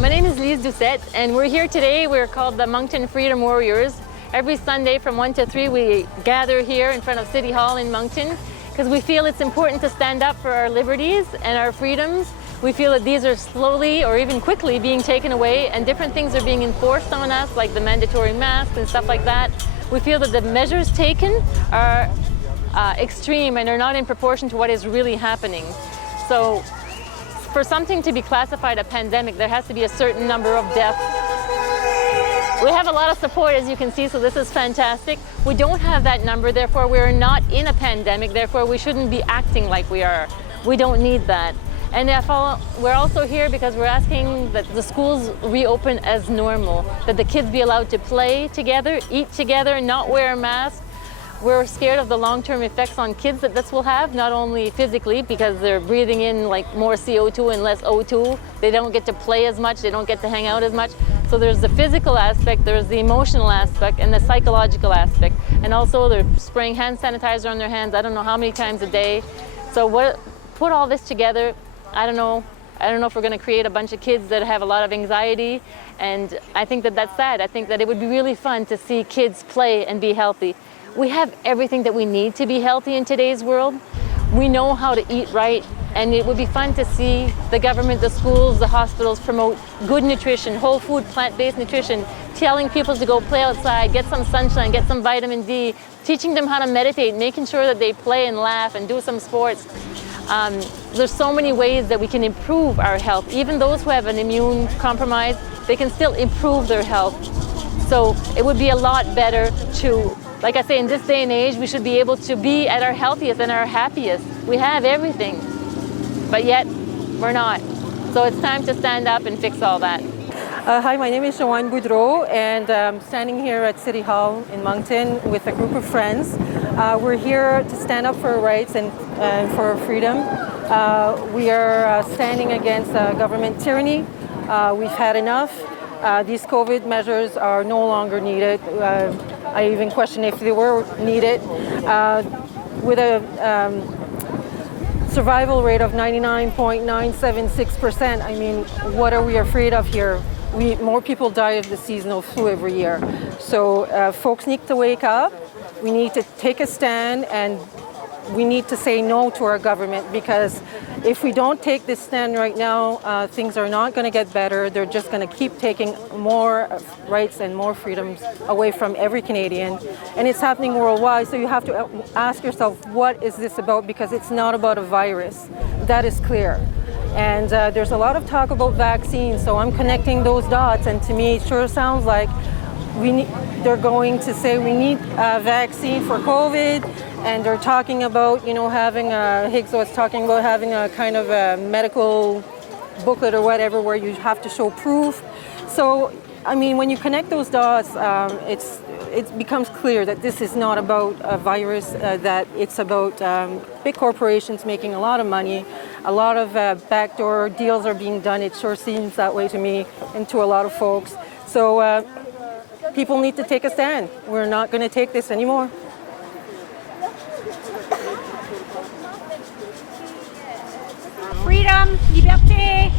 My name is Lise Doucette, and we're here today. We're called the Moncton Freedom Warriors. Every Sunday from 1 to 3, we gather here in front of City Hall in Moncton because we feel it's important to stand up for our liberties and our freedoms. We feel that these are slowly or even quickly being taken away, and different things are being enforced on us, like the mandatory mask and stuff like that. We feel that the measures taken are extreme and are not in proportion to what is really happening. So for something to be classified a pandemic, there has to be a certain number of deaths. We have a lot of support, as you can see, so this is fantastic. We don't have that number, therefore we're not in a pandemic, therefore we shouldn't be acting like we are. We don't need that. And we're also here because we're asking that the schools reopen as normal, that the kids be allowed to play together, eat together, not wear a mask. We're scared of the long-term effects on kids that this will have, not only physically because they're breathing in like more CO2 and less O2. They don't get to play as much, they don't get to hang out as much. So there's the physical aspect, there's the emotional aspect, and the psychological aspect. And also they're spraying hand sanitizer on their hands, I don't know how many times a day. So put all this together, I don't know if we're going to create a bunch of kids that have a lot of anxiety, and I think that that's sad. I think that it would be really fun to see kids play and be healthy. We have everything that we need to be healthy in today's world. We know how to eat right, and it would be fun to see the government, the schools, the hospitals promote good nutrition, whole food, plant-based nutrition, telling people to go play outside, get some sunshine, get some vitamin D, teaching them how to meditate, making sure that they play and laugh and do some sports. There's so many ways that we can improve our health. Even those who have an immune compromise, they can still improve their health. So it would be a lot better to, like I say, in this day and age, we should be able to be at our healthiest and our happiest. We have everything, but yet we're not. So it's time to stand up and fix all that. Hi, my name is Joanne Boudreau, and I'm standing here at City Hall in Moncton with a group of friends. We're here to stand up for our rights and for our freedom. We are standing against government tyranny. We've had enough. These COVID measures are no longer needed. I even question if they were needed. With a survival rate of 99.976%, I mean, what are we afraid of here? More people die of the seasonal flu every year. So folks need to wake up. We need to take a stand, and we need to say no to our government, because if we don't take this stand right now, things are not going to get better. They're just going to keep taking more rights and more freedoms away from every Canadian. And it's happening worldwide, so you have to ask yourself, what is this about? Because it's not about a virus. That is clear. And there's a lot of talk about vaccines, so I'm connecting those dots, and to me it sure sounds like they're going to say we need a vaccine for COVID, and they're talking about, having Higgs was talking about having a kind of a medical booklet or whatever where you have to show proof. So, I mean, when you connect those dots, it becomes clear that this is not about a virus, that it's about big corporations making a lot of money. A lot of backdoor deals are being done. It sure seems that way to me and to a lot of folks. So people need to take a stand. We're not going to take this anymore. Freedom, liberté.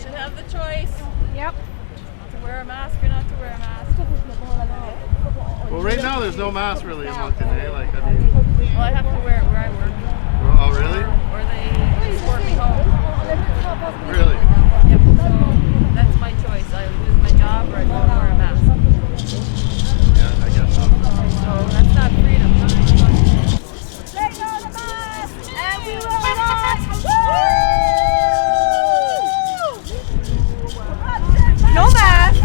Should have the choice. Yep. To wear a mask or not to wear a mask. Well, right now there's no mask really in Moncton, eh? Well, I have to wear it where I work. Oh, really? Or they escort me home. Really? Yep, so that's my choice. I lose my job or I don't wear a mask. Yeah, I guess so. So that's not freedom. Let go of the mask, and we will not. No mask.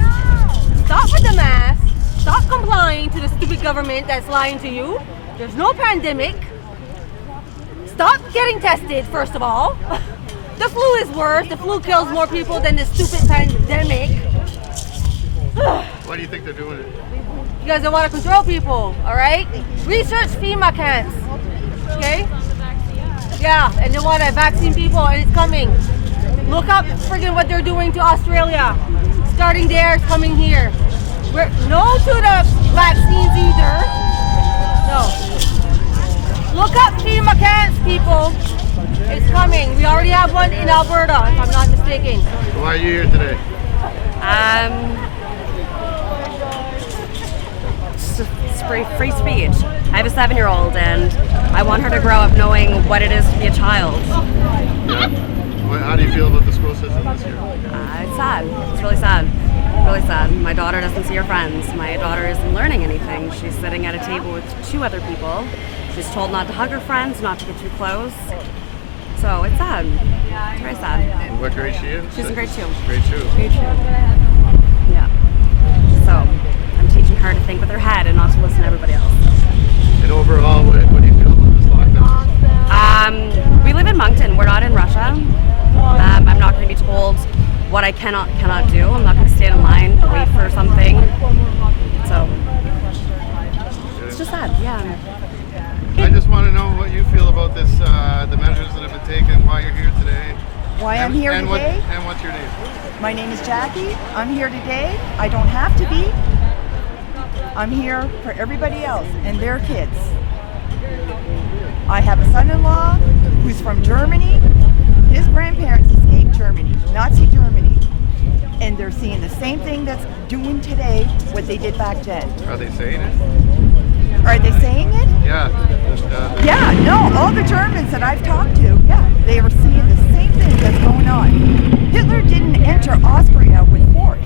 Stop with the mask. Stop complying to the stupid government that's lying to you. There's no pandemic. Stop getting tested, first of all. The flu is worse. The flu kills more people than the stupid pandemic. Why do you think they're doing it? You guys don't want to control people, all right? Research FEMA camps, okay? Yeah, and they want to vaccine people, and it's coming. Look up friggin' what they're doing to Australia. Starting there, coming here. We're no to the vaccines either. No. Look up FEMA camps, people. It's coming. We are already have one in Alberta, if I'm not mistaken. So why are you here today? Free speech. I have a 7-year-old and I want her to grow up knowing what it is to be a child. Yeah. How do you feel about the school system this year? It's sad. It's really sad. Really sad. My daughter doesn't see her friends. My daughter isn't learning anything. She's sitting at a table with 2 other people. She's told not to hug her friends, not to get too close. So it's sad. It's very sad. And what grade is she in? She's in grade 2. Grade 2. Grade 2. Yeah. So I'm teaching her to think with her head and not to listen to everybody else. And overall, what do you feel about this lockdown? We live in Moncton. We're not in Russia. I'm not going to be told what I cannot do. I'm not going to stand in line to wait for something. So it's just sad. Yeah. I just want to know what you feel about this, the measures that have been taken, why you're here today. Why I'm here today? And what's your name? My name is Jackie. I'm here today. I don't have to be. I'm here for everybody else and their kids. I have a son-in-law who's from Germany. His grandparents escaped Germany, Nazi Germany. And they're seeing the same thing that's doing today what they did back then. Are they saying it? Are they saying it? Yeah. Yeah, no, all the Germans that I've talked to, yeah, they were seeing the same thing that's going on. Hitler didn't enter Austria with force.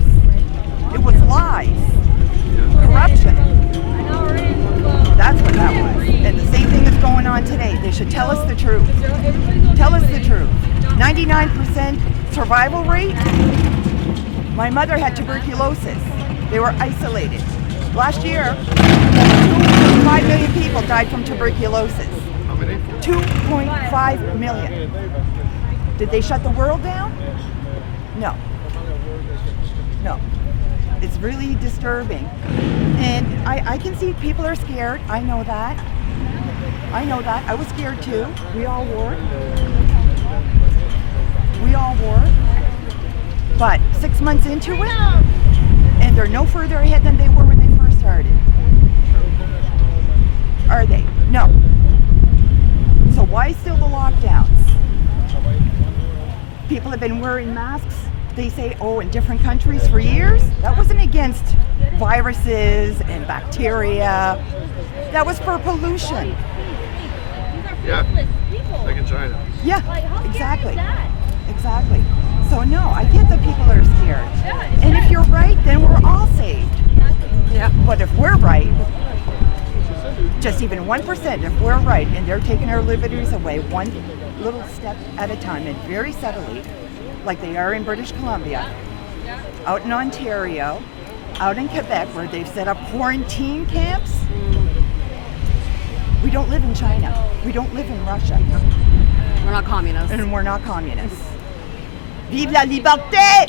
It was lies, corruption. That's what that was. And the same thing is going on today. They should tell us the truth. Tell us the truth. 99% survival rate. My mother had tuberculosis. They were isolated. Last year, 2.5 million people died from tuberculosis. How many? 2.5 million. Did they shut the world down? No. No. It's really disturbing. And I can see people are scared. I know that. I know that. I was scared too. We all were. We all were. But 6 months into it, and they're no further ahead than they were when they first started. Are they? No. So why still the lockdowns? People have been wearing masks. They say, oh, in different countries for years. That wasn't against viruses and bacteria. That was for pollution. Yeah. Like in China. Yeah, exactly. Exactly. So no, I get that people are scared. And if you're right, then we're all saved. Yeah. But if we're right, just even 1%, if we're right, and they're taking our liberties away one little step at a time and very subtly, like they are in British Columbia, out in Ontario, out in Quebec, where they've set up quarantine camps. We don't live in China. We don't live in Russia. We're not communists. And we're not communists. Vive la liberté!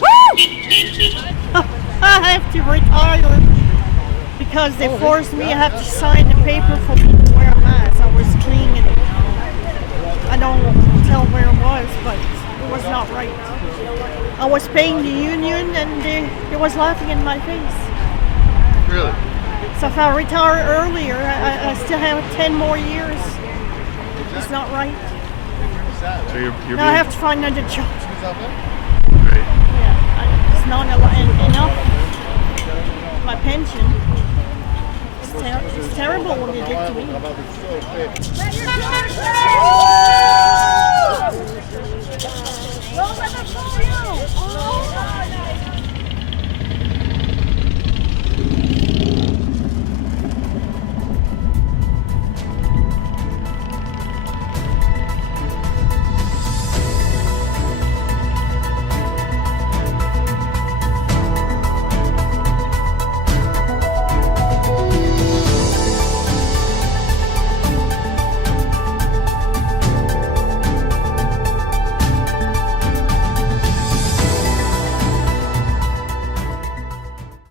Woo! I have to retire because they forced me. I have to sign the paper for me to wear a mask. I was cleaning it. I don't tell where it was, but it was not right. I was paying the union and they was laughing in my face. Really? So if I retire earlier, I still have 10 more years. It's not right. So you're Now I have to find another job. Right. Yeah, it's not enough. My pension. It's terrible what they did to me.